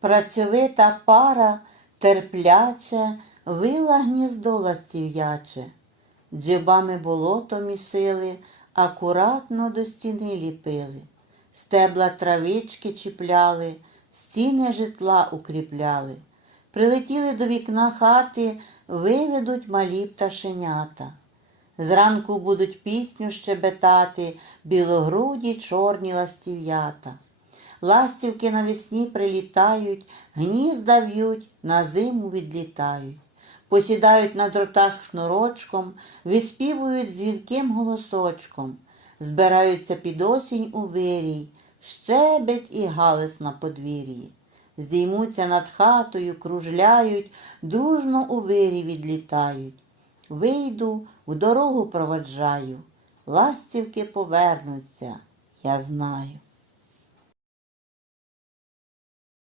Працьовита пара терпляче вила гніздо ластів'яче, дзьобами болото місили, акуратно до стіни ліпили, стебла травички чіпляли, стіни житла укріпляли. Прилетіли до вікна хати, виведуть малі пташенята. Зранку будуть пісню щебетати білогруді чорні ластів'ята. Ластівки навесні прилітають, гнізда в'ють, на зиму відлітають. Посідають на дротах шнурочком, виспівують дзвінким голосочком, збираються під осінь у вирій, щебеть і галас на подвір'ї. Здіймуться над хатою, кружляють, дружно у вирі відлітають. Вийду, в дорогу проваджаю, ластівки повернуться, я знаю.